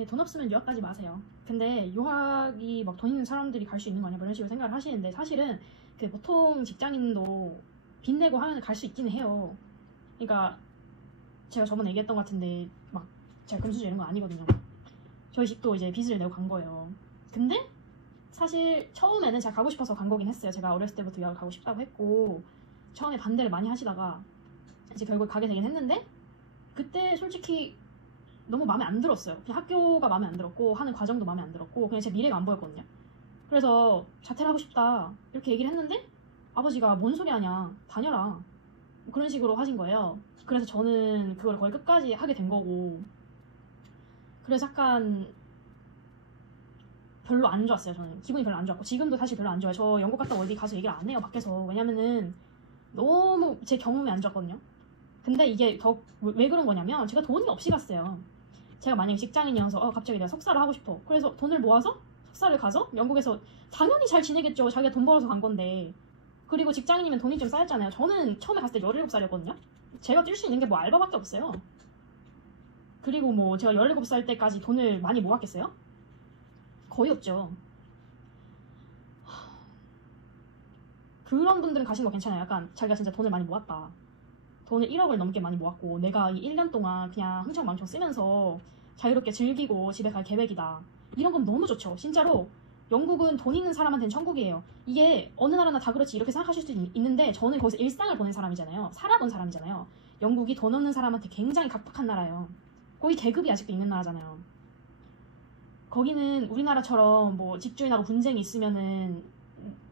예, 돈 없으면 유학 가지 마세요. 근데 유학이 막 돈 있는 사람들이 갈 수 있는 거 아니야? 뭐 이런 식으로 생각을 하시는데 사실은 그 보통 직장인도 빚 내고 하면 갈 수 있기는 해요. 그러니까 제가 저번에 얘기했던 것 같은데 막 제가 금수저 이런 거 아니거든요. 저희 집도 이제 빚을 내고 간 거예요. 근데 사실 처음에는 제가 가고 싶어서 간 거긴 했어요. 제가 어렸을 때부터 유학을 가고 싶다고 했고 처음에 반대를 많이 하시다가 이제 결국 가게 되긴 했는데 그때 솔직히 너무 마음에 안 들었어요. 그냥 학교가 마음에 안 들었고 하는 과정도 마음에 안 들었고 그냥 제 미래가 안 보였거든요. 그래서 자퇴를 하고 싶다 이렇게 얘기를 했는데 아버지가 뭔 소리 하냐 다녀라 그런 식으로 하신 거예요. 그래서 저는 그걸 거의 끝까지 하게 된 거고 그래서 약간 별로 안 좋았어요. 저는 기분이 별로 안 좋았고 지금도 사실 별로 안 좋아요. 저 영국 갔다 어디 가서 얘기를 안 해요 밖에서. 왜냐면은 너무 제 경험이 안 좋았거든요. 근데 이게 더 왜 그런 거냐면 제가 돈이 없이 갔어요. 제가 만약에 직장인이어서 갑자기 내가 석사를 하고 싶어. 그래서 돈을 모아서 석사를 가서 영국에서 당연히 잘 지내겠죠. 자기가 돈 벌어서 간 건데. 그리고 직장인이면 돈이 좀 쌓였잖아요. 저는 처음에 갔을 때 17살이었거든요. 제가 뛸 수 있는 게 뭐 알바밖에 없어요. 그리고 뭐 제가 17살 때까지 돈을 많이 모았겠어요? 거의 없죠. 그런 분들은 가신 거 괜찮아요. 약간 자기가 진짜 돈을 많이 모았다. 돈을 1억을 넘게 많이 모았고 내가 이 1년 동안 그냥 흥청망청 쓰면서 자유롭게 즐기고 집에 갈 계획이다. 이런 건 너무 좋죠. 진짜로 영국은 돈 있는 사람한테는 천국이에요. 이게 어느 나라나 다 그렇지 이렇게 생각하실 수 있는데 저는 거기서 일상을 보낸 사람이잖아요. 살아본 사람이잖아요. 영국이 돈 없는 사람한테 굉장히 각박한 나라예요. 거기 계급이 아직도 있는 나라잖아요. 거기는 우리나라처럼 뭐 집주인하고 분쟁이 있으면은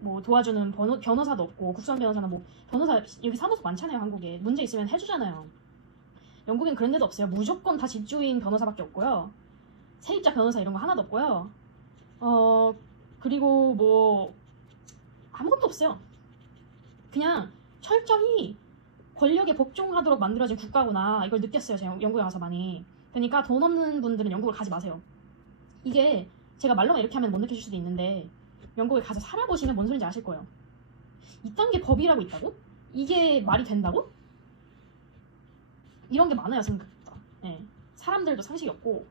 뭐 도와주는 변호사도 없고 국선 변호사나 뭐 변호사 여기 사무소 많잖아요. 한국에 문제 있으면 해주잖아요. 영국엔 그런 데도 없어요. 무조건 다 집주인 변호사밖에 없고요. 세입자 변호사 이런 거 하나도 없고요. 그리고 뭐 아무것도 없어요. 그냥 철저히 권력에 복종하도록 만들어진 국가구나 이걸 느꼈어요. 제가 영국에 가서 많이. 그러니까 돈 없는 분들은 영국을 가지 마세요. 이게 제가 말로만 이렇게 하면 못 느끼실 수도 있는데 영국에 가서 살아보시면 뭔 소리인지 아실 거예요. 이딴 게 법이라고 있다고? 이게 말이 된다고? 이런 게 많아요. 생각보다. 네. 사람들도 상식이 없고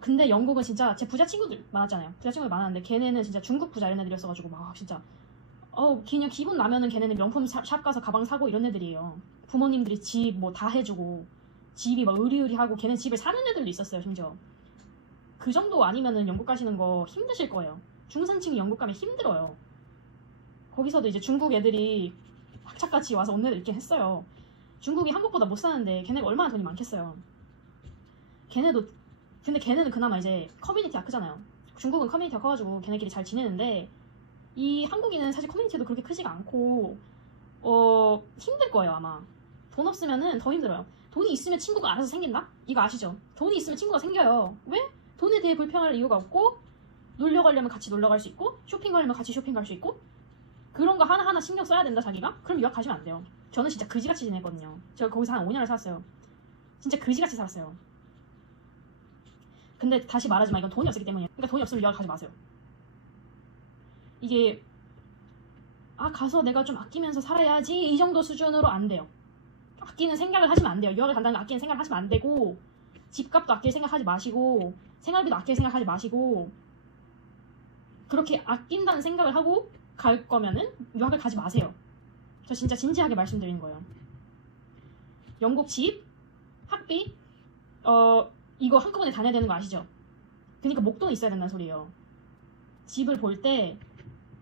근데 영국은 진짜 제 부자 친구들 많았잖아요. 부자 친구들 많았는데 걔네는 진짜 중국 부자 이런 애들이었어가지고 막 진짜 그냥 기분 나면은 걔네는 명품 샵 가서 가방 사고 이런 애들이에요. 부모님들이 집 뭐 다 해주고 집이 막 으리으리하고 걔네 집을 사는 애들도 있었어요. 심지어 그 정도 아니면은 영국 가시는 거 힘드실 거예요. 중산층이 영국 가면 힘들어요. 거기서도 이제 중국 애들이 학착같이 와서 온 애들 있긴 했어요. 중국이 한국보다 못 사는데 걔네가 얼마나 돈이 많겠어요. 근데 걔네는 그나마 이제 커뮤니티가 크잖아요. 중국은 커뮤니티가 커가지고 걔네끼리 잘 지내는데 이 한국인은 사실 커뮤니티도 그렇게 크지가 않고 힘들 거예요. 아마 돈 없으면은 더 힘들어요. 돈이 있으면 친구가 알아서 생긴다? 이거 아시죠? 돈이 있으면 친구가 생겨요. 왜? 돈에 대해 불평할 이유가 없고 놀러 가려면 같이 놀러 갈 수 있고 쇼핑 가려면 같이 쇼핑 갈 수 있고 그런 거 하나하나 신경 써야 된다 자기가? 그럼 유학 가시면 안 돼요. 저는 진짜 그지같이 지냈거든요. 제가 거기서 한 5년을 살았어요. 진짜 그지같이 살았어요. 근데 다시 말하지만 이건 돈이 없었기 때문이에요. 그러니까 돈이 없으면 유학 가지 마세요. 이게 가서 내가 좀 아끼면서 살아야지 이 정도 수준으로 안 돼요. 아끼는 생각을 하시면 안 돼요. 유학을 간다는 아끼는 생각을 하시면 안 되고 집값도 아낄 생각하지 마시고 생활비도 아낄 생각하지 마시고 그렇게 아낀다는 생각을 하고 갈 거면은 유학을 가지 마세요. 저 진짜 진지하게 말씀드리는 거예요. 영국 집, 학비, 이거 한꺼번에 다녀야 되는 거 아시죠? 그러니까 목돈이 있어야 된다는 소리예요. 집을 볼 때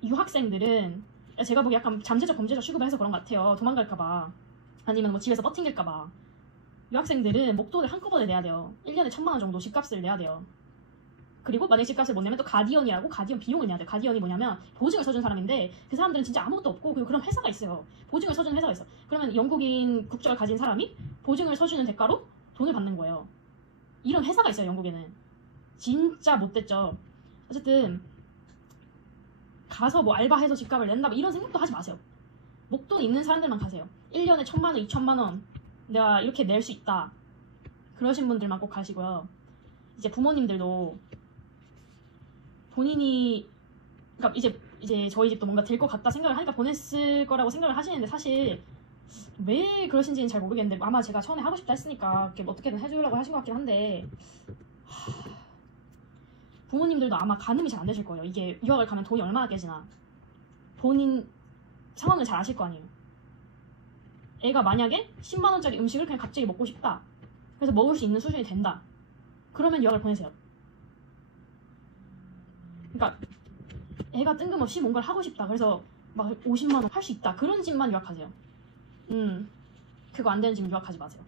유학생들은 제가 보기 약간 잠재적 범죄자 취급을 해서 그런 것 같아요. 도망갈까봐 아니면 뭐 집에서 버팅길까봐 유학생들은 목돈을 한꺼번에 내야 돼요. 1년에 1,000만 원 정도 집값을 내야 돼요. 그리고 만약에 집값을 못 내면 또 가디언이라고 가디언 비용을 내야 돼요. 가디언이 뭐냐면 보증을 서준 사람인데 그 사람들은 진짜 아무것도 없고 그런 회사가 있어요. 보증을 서주는 회사가 있어. 그러면 영국인 국적을 가진 사람이 보증을 서주는 대가로 돈을 받는 거예요. 이런 회사가 있어요. 영국에는. 진짜 못됐죠. 어쨌든 가서 뭐 알바해서 집값을 낸다 뭐 이런 생각도 하지 마세요. 목돈 있는 사람들만 가세요. 1년에 1,000만 원, 2,000만 원 내가 이렇게 낼 수 있다. 그러신 분들만 꼭 가시고요. 이제 부모님들도 본인이 그러니까 이제 저희 집도 뭔가 될 것 같다 생각을 하니까 보냈을 거라고 생각을 하시는데 사실 왜 그러신지는 잘 모르겠는데 아마 제가 처음에 하고 싶다 했으니까 이렇게 뭐 어떻게든 해주려고 하신 것 같긴 한데 부모님들도 아마 가늠이 잘 안 되실 거예요. 이게 유학을 가면 돈이 얼마나 깨지나 본인 상황을 잘 아실 거 아니에요. 애가 만약에 10만 원짜리 음식을 그냥 갑자기 먹고 싶다. 그래서 먹을 수 있는 수준이 된다. 그러면 유학을 보내세요. 그러니까 애가 뜬금없이 뭔가를 하고 싶다. 그래서 막 50만 원 할 수 있다. 그런 집만 유학하세요. 그거 안 되는 집 유학하지 마세요.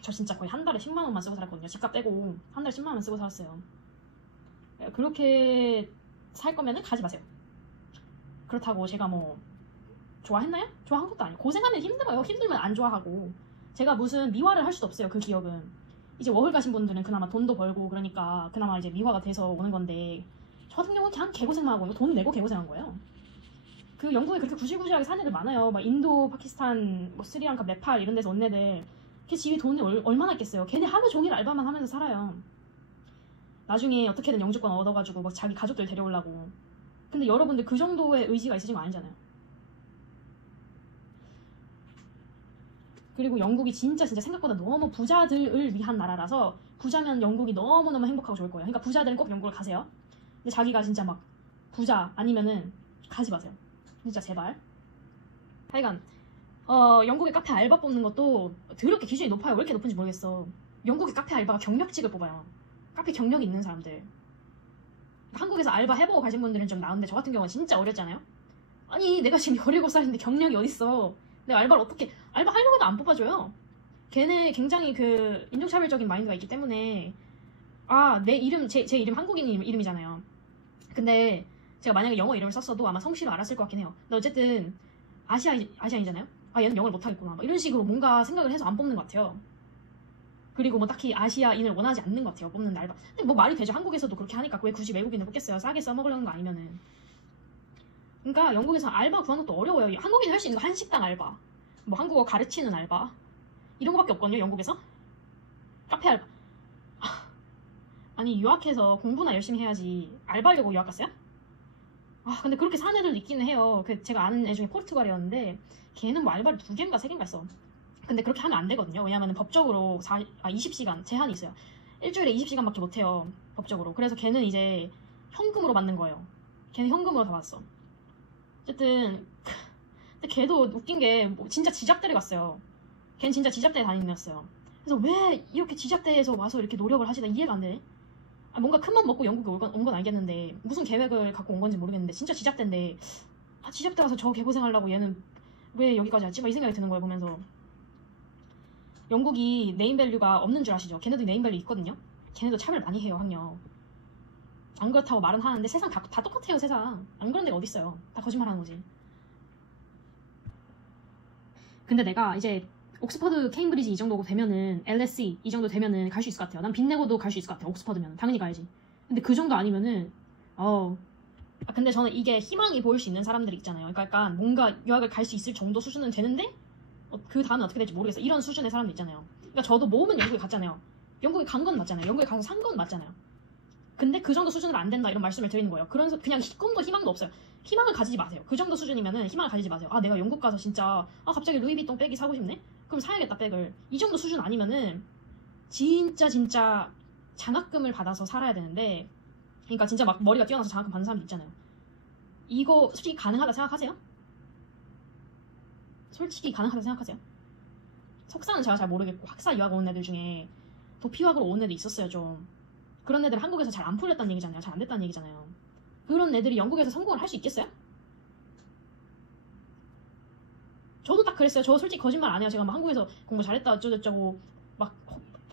저 진짜 거의 한 달에 10만 원만 쓰고 살았거든요. 집값 빼고 한 달에 10만 원 쓰고 살았어요. 그렇게 살 거면은 가지 마세요. 그렇다고 제가 뭐 좋아했나요? 좋아한 것도 아니고 고생하면 힘들어요. 힘들면 안 좋아하고 제가 무슨 미화를 할 수도 없어요. 그 기억은 이제 워홀 가신 분들은 그나마 돈도 벌고 그러니까 그나마 이제 미화가 돼서 오는 건데 저 같은 경우는 그냥 개고생만 하고 돈 내고 개고생한 거예요. 그 영국에 그렇게 구실구실하게 사는 애들 많아요. 막 인도, 파키스탄, 뭐 스리랑카, 네팔 이런 데서 온 애들 걔 집이 돈이 얼마나 있겠어요. 걔네 하루 종일 알바만 하면서 살아요. 나중에 어떻게든 영주권 얻어가지고 막 자기 가족들 데려오려고. 근데 여러분들 그 정도의 의지가 있으신 거 아니잖아요. 그리고 영국이 진짜 생각보다 너무 부자들을 위한 나라라서 부자면 영국이 너무너무 행복하고 좋을 거예요. 그러니까 부자들은 꼭 영국을 가세요. 근데 자기가 진짜 막 부자 아니면은 가지 마세요. 진짜 제발. 하여간 영국의 카페 알바 뽑는 것도 더럽게 기준이 높아요. 왜 이렇게 높은지 모르겠어. 영국의 카페 알바가 경력직을 뽑아요. 카페 경력이 있는 사람들. 한국에서 알바 해보고 가신 분들은 좀 나은데 저 같은 경우는 진짜 어렸잖아요. 아니 내가 지금 17살인데 경력이 어딨어. 내가 알바를 어떻게 알바 하려고 해도 안 뽑아줘요. 걔네 굉장히 그 인종차별적인 마인드가 있기 때문에 내 이름 제 이름 한국인 이름이잖아요. 근데 제가 만약에 영어 이름을 썼어도 아마 성씨로 알았을 것 같긴 해요. 근데 어쨌든 아시안이잖아요. 얘는 영어를 못하겠구나 막 이런 식으로 뭔가 생각을 해서 안 뽑는 것 같아요. 그리고 뭐 딱히 아시아인을 원하지 않는 것 같아요. 뽑는 알바. 근데 뭐 말이 되죠. 한국에서도 그렇게 하니까 왜 굳이 외국인을 뽑겠어요. 싸게 써먹으려는 거 아니면은. 그러니까 영국에서 알바 구하는 것도 어려워요. 한국인이 할 수 있는 거 한식당 알바, 뭐 한국어 가르치는 알바 이런 거밖에 없거든요. 영국에서. 카페 알바. 아니 유학해서 공부나 열심히 해야지 알바하려고 유학 갔어요? 근데 그렇게 사는 애들도 있기는 해요. 제가 아는 애 중에 포르투갈이었는데 걔는 뭐 알바를 2개인가 3개인가 했어. 근데 그렇게 하면 안 되거든요. 왜냐면 법적으로 20시간 제한이 있어요. 일주일에 20시간밖에 못해요. 법적으로. 그래서 걔는 이제 현금으로 받는 거예요. 걔는 현금으로 다 받았어. 어쨌든 근데 걔도 웃긴 게 뭐 진짜 지잡대를 갔어요. 걔는 진짜 지잡대에 다니는 애였어요. 그래서 왜 이렇게 지잡대에서 와서 이렇게 노력을 하시나 이해가 안 되네. 뭔가 큰맘 먹고 영국에 온 건 알겠는데 무슨 계획을 갖고 온 건지 모르겠는데 진짜 지잡대인데 지잡대 와서 저 개고생하려고 얘는 왜 여기까지 왔지? 막 이 생각이 드는 거예요 보면서. 영국이 네임밸류가 없는 줄 아시죠? 걔네도 네임밸류 있거든요. 걔네도 차별 많이 해요 학력. 안 그렇다고 말은 하는데 세상 다 똑같아요. 세상 안 그런 데가 어딨어요. 다 거짓말하는 거지. 근데 내가 이제 옥스퍼드, 케임브리지 이 정도 되면은 LSE 이 정도 되면은 갈 수 있을 것 같아요. 난 빚 내고도 갈 수 있을 것 같아요. 옥스퍼드면 당연히 가야지. 근데 그 정도 아니면은 근데 저는 이게 희망이 보일 수 있는 사람들이 있잖아요. 그러니까 약간 뭔가 유학을 갈 수 있을 정도 수준은 되는데 그 다음에 어떻게 될지 모르겠어. 이런 수준의 사람들 있잖아요. 그러니까 저도 모으면 영국에 갔잖아요. 영국에 간 건 맞잖아요. 영국에 가서 산 건 맞잖아요. 근데 그 정도 수준으로 안 된다 이런 말씀을 드리는 거예요. 그래서 그냥 꿈도 희망도 없어요. 희망을 가지지 마세요. 그 정도 수준이면은 희망을 가지지 마세요. 내가 영국 가서 진짜 갑자기 루이비통 백이 사고 싶네? 그럼 사야겠다 백을. 이 정도 수준 아니면은 진짜 장학금을 받아서 살아야 되는데, 그러니까 진짜 막 머리가 뛰어나서 장학금 받는 사람들 있잖아요. 이거 솔직히 가능하다 생각하세요? 솔직히 가능하다 생각하세요? 석사는 제가 잘 모르겠고 학사 유학 온 애들 중에 도피 유학으로 온 애들 있었어요. 좀 그런 애들 한국에서 잘 안 풀렸다는 얘기잖아요. 잘 안 됐다는 얘기잖아요. 그런 애들이 영국에서 성공을 할 수 있겠어요? 저도 딱 그랬어요. 저 솔직히 거짓말 안 해요. 제가 막 한국에서 공부 잘했다 어쩌고저쩌고 막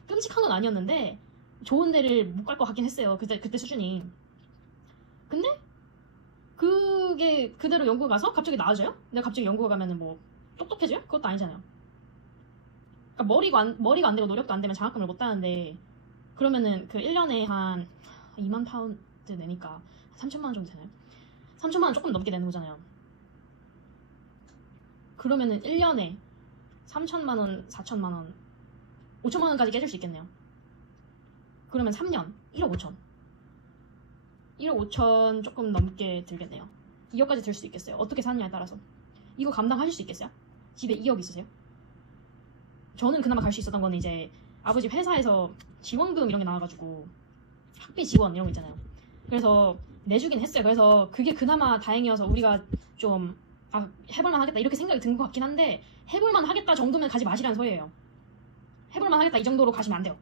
끔찍한 건 아니었는데 좋은 데를 못 갈 것 같긴 했어요. 그때 수준이. 근데 그게 그대로 영국에 가서 갑자기 나아져요? 내가 갑자기 영국에 가면은 뭐 똑똑해져요? 그것도 아니잖아요. 그러니까 머리가 안 되고 노력도 안 되면 장학금을 못 따는데, 그러면은 그 1년에 한 2만 파운드 내니까 3천만 원 정도 되나요? 3천만 원 조금 넘게 되는 거잖아요. 그러면은 1년에 3천만 원, 4천만 원, 5천만 원까지 깨줄 수 있겠네요. 그러면 3년 1억 5천. 1억 5천 조금 넘게 들겠네요. 2억까지 들 수도 있겠어요. 어떻게 사느냐에 따라서. 이거 감당하실 수 있겠어요? 집에 2억 있으세요? 저는 그나마 갈 수 있었던 거는 이제 아버지 회사에서 지원금 이런 게 나와가지고 학비 지원 이런 거 있잖아요. 그래서 내주긴 했어요. 그래서 그게 그나마 다행이어서 우리가 좀 해볼만 하겠다 이렇게 생각이 든 것 같긴 한데, 해볼만 하겠다 정도면 가지 마시라는 소리예요. 해볼만 하겠다 이 정도로 가시면 안 돼요.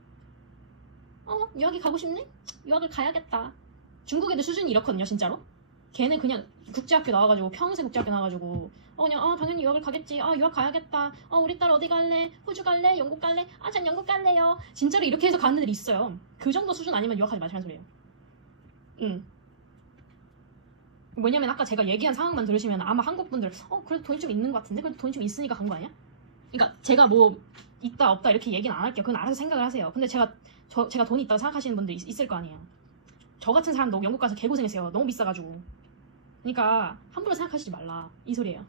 유학이 가고 싶네? 유학을 가야겠다. 중국 애들 수준이 이렇거든요, 진짜로. 걔는 그냥 국제학교 나와가지고, 평생 국제학교 나와가지고 그냥 당연히 유학을 가겠지. 유학 가야겠다. 우리 딸 어디 갈래? 호주 갈래? 영국 갈래? 전 영국 갈래요. 진짜로 이렇게 해서 가는 애들이 있어요. 그 정도 수준 아니면 유학하지 마시라는 소리예요. 왜냐면 아까 제가 얘기한 상황만 들으시면 아마 한국 분들 그래도 돈이 좀 있는 것 같은데? 그래도 돈이 좀 있으니까 간 거 아니야? 그러니까 제가 뭐 있다 없다 이렇게 얘기는 안 할게요. 그건 알아서 생각을 하세요. 근데 제가 돈이 있다고 생각하시는 분들 있을 거 아니에요. 저 같은 사람도 영국 가서 개고생했어요. 너무 비싸가지고. 그러니까 함부로 생각하시지 말라 이 소리예요.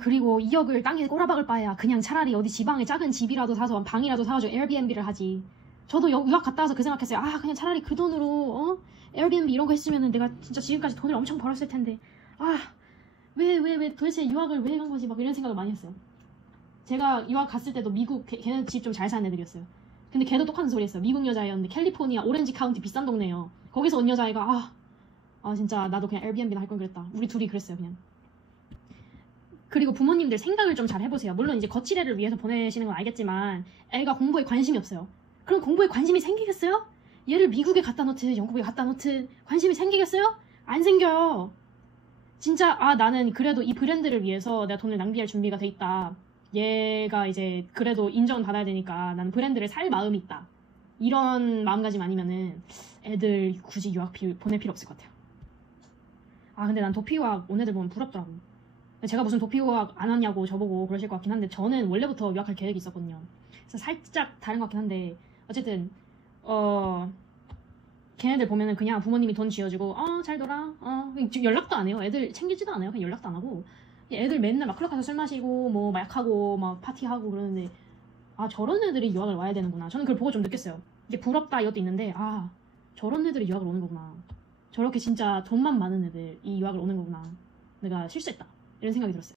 그리고 2억을 땅에 꼬라박을 바에야 그냥 차라리 어디 지방에 작은 집이라도 사서 방이라도 사가지고 에어비앤비를 하지. 저도 유학 갔다 와서 그 생각했어요. 그냥 차라리 그 돈으로 에어비앤비 이런 거 했으면은 내가 진짜 지금까지 돈을 엄청 벌었을 텐데. 왜 도대체 유학을 왜 간 거지? 막 이런 생각을 많이 했어요. 제가 유학 갔을 때도 미국 걔는 집 좀 잘 사는 애들이었어요. 근데 걔도 똑같은 소리 했어요. 미국 여자애였는데 캘리포니아 오렌지 카운티 비싼 동네예요. 거기서 온 여자애가 진짜 나도 그냥 에어비앤비나 할 걸 그랬다. 우리 둘이 그랬어요 그냥. 그리고 부모님들 생각을 좀 잘 해보세요. 물론 이제 거치대를 위해서 보내시는 건 알겠지만 애가 공부에 관심이 없어요. 그럼 공부에 관심이 생기겠어요? 얘를 미국에 갖다 놓든 영국에 갖다 놓든 관심이 생기겠어요? 안 생겨요. 진짜 나는 그래도 이 브랜드를 위해서 내가 돈을 낭비할 준비가 돼 있다. 얘가 이제 그래도 인정받아야 되니까 나는 브랜드를 살 마음이 있다. 이런 마음가짐 아니면은 애들 굳이 유학 보낼 필요 없을 것 같아요. 근데 난 도피유학 온 애들 보면 부럽더라고. 제가 무슨 도피유학 안 왔냐고 저보고 그러실 것 같긴 한데, 저는 원래부터 유학할 계획이 있었거든요. 그래서 살짝 다른 것 같긴 한데, 어쨌든 걔네들 보면은 그냥 부모님이 돈 쥐어주고 잘 놀아, 연락도 안 해요. 애들 챙기지도 않아요. 그냥 연락도 안 하고 애들 맨날 막 클럽 가서 술 마시고 뭐 마약하고 막 파티하고 그러는데, 저런 애들이 유학을 와야 되는구나. 저는 그걸 보고 좀 느꼈어요. 이게 부럽다 이것도 있는데 저런 애들이 유학을 오는 거구나. 저렇게 진짜 돈만 많은 애들이 유학을 오는 거구나. 내가 실수했다 이런 생각이 들었어요.